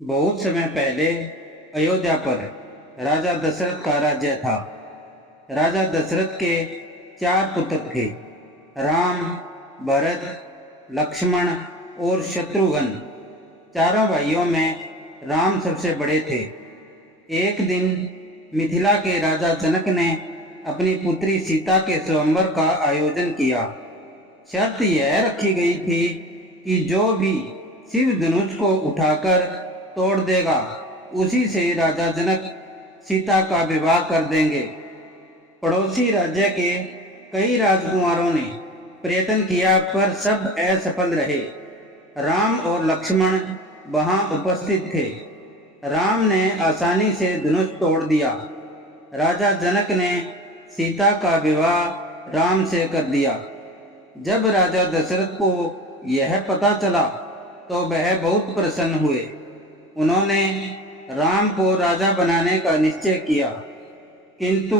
बहुत समय पहले अयोध्या पर राजा दशरथ का राज्य था। राजा दशरथ के 4 पुत्र थे, राम, भरत, लक्ष्मण और शत्रुघ्न। चारों भाइयों में राम सबसे बड़े थे। एक दिन मिथिला के राजा जनक ने अपनी पुत्री सीता के स्वयंवर का आयोजन किया। शर्त यह रखी गई थी कि जो भी शिव धनुष को उठाकर तोड़ देगा, उसी से राजा जनक सीता का विवाह कर देंगे। पड़ोसी राज्य के कई राजकुमारों ने प्रयत्न किया, पर सब असफल रहे। राम और लक्ष्मण वहां उपस्थित थे। राम ने आसानी से धनुष तोड़ दिया। राजा जनक ने सीता का विवाह राम से कर दिया। जब राजा दशरथ को यह पता चला तो वह बहुत प्रसन्न हुए। उन्होंने राम को राजा बनाने का निश्चय किया, किंतु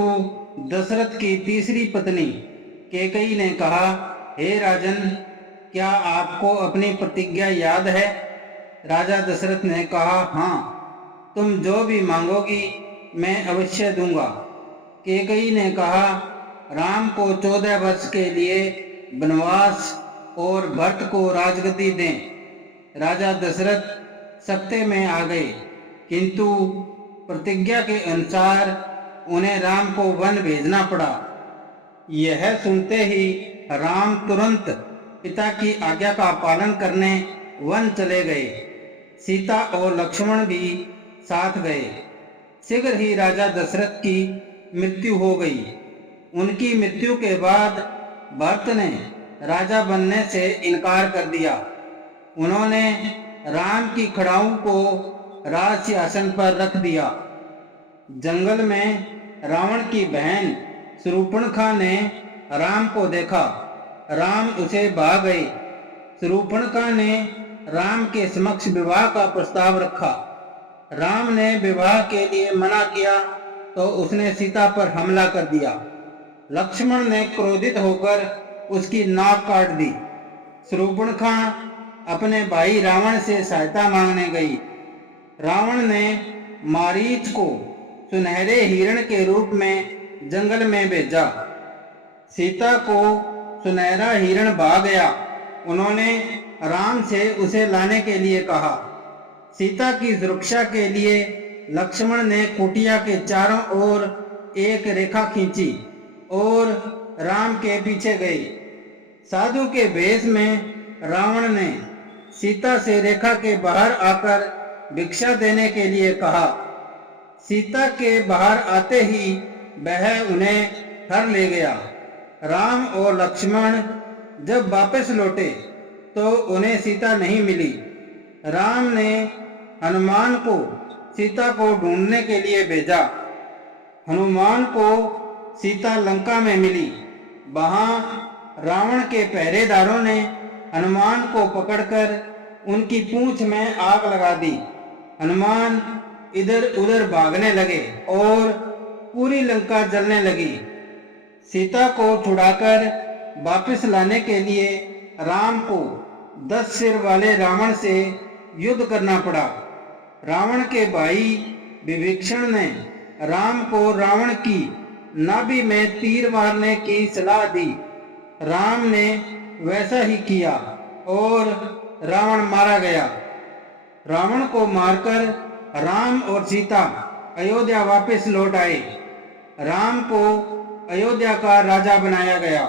दशरथ की तीसरी पत्नी कैकेयी ने कहा, हे राजन, क्या आपको अपनी प्रतिज्ञा याद है? राजा दशरथ ने कहा, हाँ, तुम जो भी मांगोगी मैं अवश्य दूंगा। कैकेयी ने कहा, राम को 14 वर्ष के लिए वनवास और भरत को राजगद्दी दें। राजा दशरथ सकते में आ गए, किंतु प्रतिज्ञा के अनुसार उन्हें राम को वन भेजना पड़ा। यह सुनते ही राम तुरंत पिता की आज्ञा का पालन करने वन चले गए। सीता और लक्ष्मण भी साथ गए। शीघ्र ही राजा दशरथ की मृत्यु हो गई। उनकी मृत्यु के बाद भरत ने राजा बनने से इनकार कर दिया। उन्होंने राम की खड़ाऊ को राज सिंहासन पर रख दिया। जंगल में रावण की बहन शूर्पणखा ने राम को देखा। राम उसे भा गए। शूर्पणखा ने राम के समक्ष विवाह का प्रस्ताव रखा। राम ने विवाह के लिए मना किया तो उसने सीता पर हमला कर दिया। लक्ष्मण ने क्रोधित होकर उसकी नाक काट दी। शूर्पणखा अपने भाई रावण से सहायता मांगने गई। रावण ने मारीच को सुनहरे हिरण के रूप में जंगल में भेजा। सीता को सुनहरा हिरण भा गया। उन्होंने राम से उसे लाने के लिए कहा। सीता की सुरक्षा के लिए लक्ष्मण ने कुटिया के चारों ओर एक रेखा खींची और राम के पीछे गए। साधु के वेश में रावण ने सीता से रेखा के बाहर आकर भिक्षा देने के लिए कहा। सीता के बाहर आते ही वह उन्हें हर ले गया। राम और लक्ष्मण जब वापस लौटे तो उन्हें सीता नहीं मिली। राम ने हनुमान को सीता को ढूंढने के लिए भेजा। हनुमान को सीता लंका में मिली। वहां रावण के पहरेदारों ने हनुमान को पकड़कर उनकी पूंछ में आग लगा दी। हनुमान इधर उधर भागने लगे और पूरी लंका जलने लगी। सीता को छुड़ाकर वापस लाने के लिए राम को 10 सिर वाले रावण से युद्ध करना पड़ा। रावण के भाई विभीषण ने राम को रावण की नाभि में तीर मारने की सलाह दी। राम ने वैसा ही किया और रावण मारा गया। रावण को मारकर राम और सीता अयोध्या वापस लौट आए। राम को अयोध्या का राजा बनाया गया।